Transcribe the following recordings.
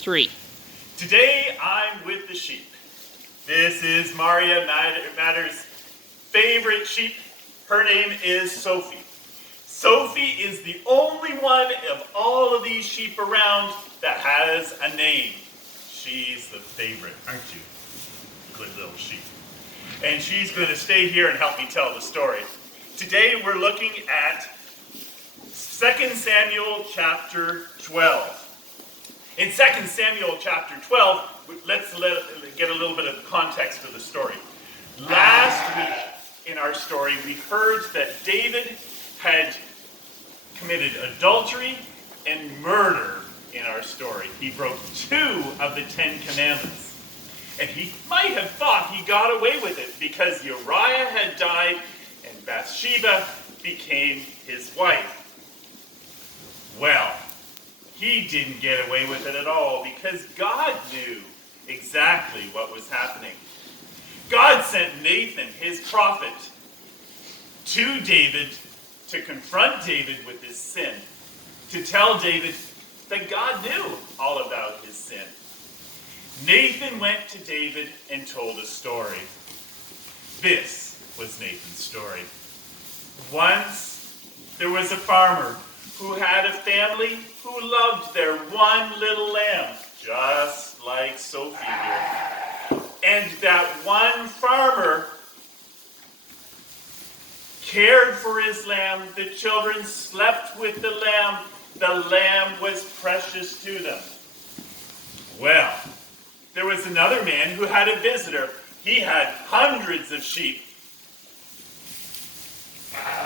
3. Today I'm with the sheep. This is Maria Matter's favorite sheep. Her name is Sophie. Sophie is the only one of all of these sheep around that has a name. She's the favorite, aren't you? Good little sheep. And she's going to stay here and help me tell the story. Today we're looking at 2 Samuel chapter 12. In 2 Samuel chapter 12, let's get a little bit of context to the story. Last week in our story, we heard that David had committed adultery and murder in our story. He broke 2 of the 10 commandments. And he might have thought he got away with it because Uriah had died and Bathsheba became his wife. Well, he didn't get away with it at all because God knew exactly what was happening. God sent Nathan, his prophet, to David to confront David with his sin, to tell David that God knew all about his sin. Nathan went to David and told a story. This was Nathan's story. Once there was a farmer who had a family who loved their one little lamb, just like Sophie here. And that one farmer cared for his lamb. The children slept with the lamb. The lamb was precious to them. Well, there was another man who had a visitor. He had hundreds of sheep.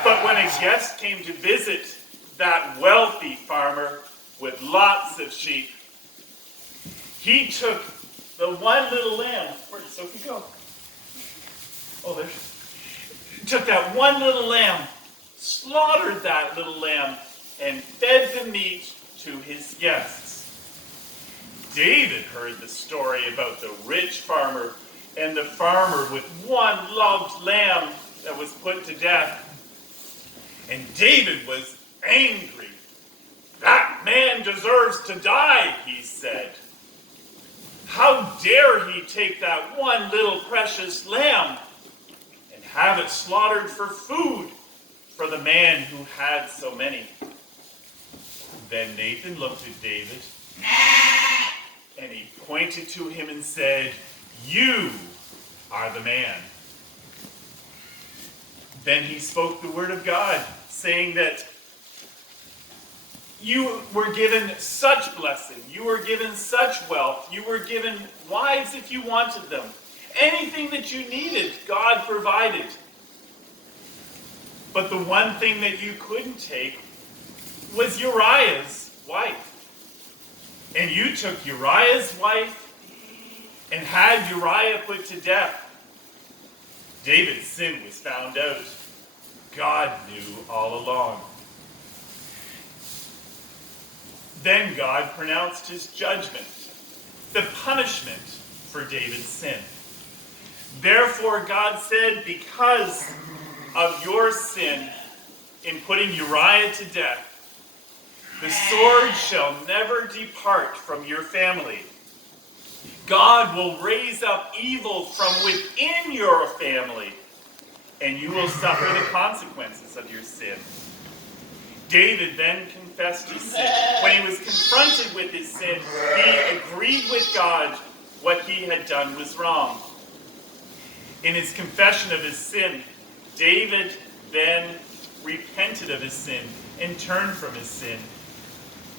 But when a guest came to visit that wealthy farmer with lots of sheep, he took the one little lamb. Where did Sophie go? Oh, there she is. Took that one little lamb, slaughtered that little lamb, and fed the meat to his guests. David heard the story about the rich farmer and the farmer with one loved lamb that was put to death. And David was angry. That man deserves to die, he said. How dare he take that one little precious lamb and have it slaughtered for food for the man who had so many? Then Nathan looked at David and he pointed to him and said, "You are the man." Then he spoke the word of God, saying that you were given such blessing, you were given such wealth, you were given wives if you wanted them. Anything that you needed, God provided. But the one thing that you couldn't take was Uriah's wife. And you took Uriah's wife and had Uriah put to death. David's sin was found out. God knew all along. Then God pronounced his judgment, the punishment for David's sin. Therefore God said, because of your sin in putting Uriah to death, the sword shall never depart from your family. God will raise up evil from within your family, and you will suffer the consequences of your sin. David then confessed his sin. When he was confronted with his sin, he agreed with God what he had done was wrong. In his confession of his sin, David then repented of his sin and turned from his sin,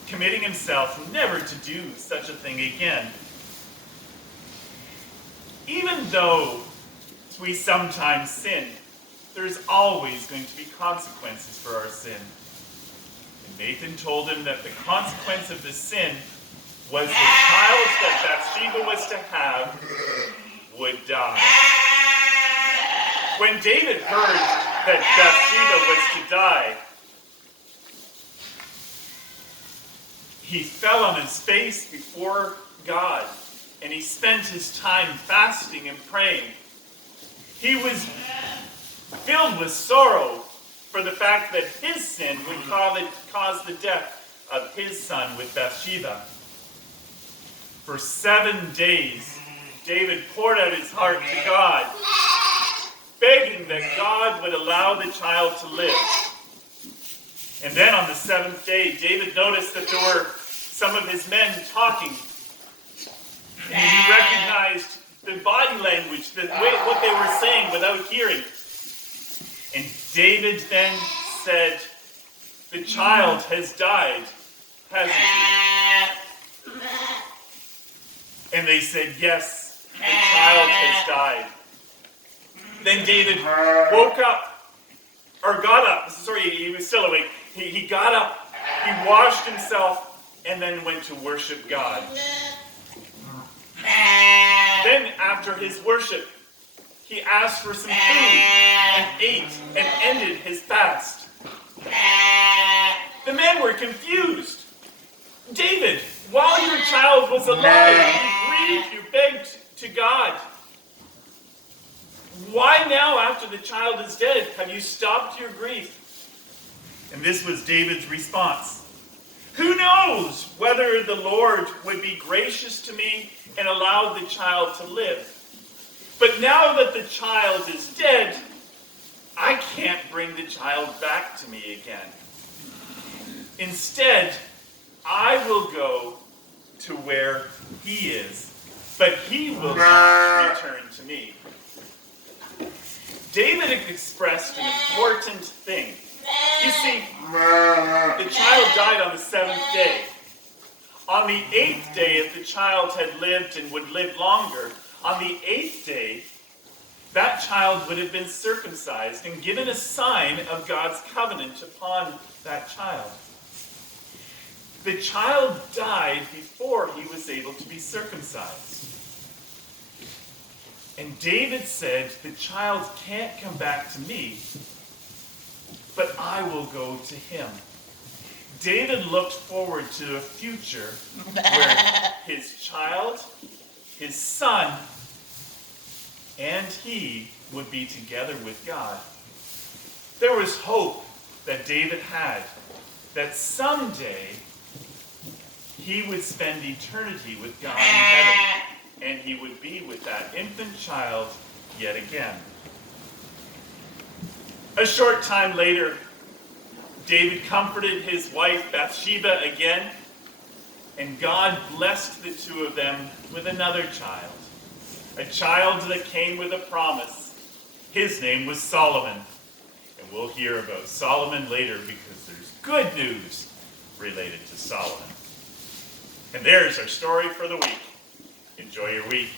committing himself never to do such a thing again. Even though we sometimes sin, there's always going to be consequences for our sin. And Nathan told him that the consequence of the sin was the child that Bathsheba was to have would die. When David heard that Bathsheba was to die, he fell on his face before God, and he spent his time fasting and praying. He was filled with sorrow for the fact that his sin would cause the death of his son with Bathsheba. For 7 days, David poured out his heart to God, begging that God would allow the child to live. And then on the 7th day, David noticed that there were some of his men talking. And he recognized the body language, what they were saying without hearing. And David then said, "The child has died, hasn't he?" And they said, "Yes, the child has died." Then David woke up, or got up. Sorry, he was still awake. He got up, he washed himself, and then went to worship God. Then, after his worship, he asked for some food and ate and ended his fast. The men were confused. "David, while your child was alive, you grieved, you begged to God. Why now, after the child is dead, have you stopped your grief?" And this was David's response. "Who knows whether the Lord would be gracious to me and allow the child to live? But now that the child is dead, I can't bring the child back to me again. Instead, I will go to where he is, but he will not return to me." David expressed an important thing. You see, the child died on the 7th day. On the 8th day, if the child had lived and would live longer, on the 8th day, that child would have been circumcised and given a sign of God's covenant upon that child. The child died before he was able to be circumcised. And David said, "The child can't come back to me, but I will go to him." David looked forward to a future where his child, his son, and he would be together with God. There was hope that David had, that someday he would spend eternity with God in heaven, and he would be with that infant child yet again. A short time later, David comforted his wife Bathsheba again, and God blessed the two of them with another child, a child that came with a promise. His name was Solomon, and we'll hear about Solomon later because there's good news related to Solomon. And there's our story for the week. Enjoy your week.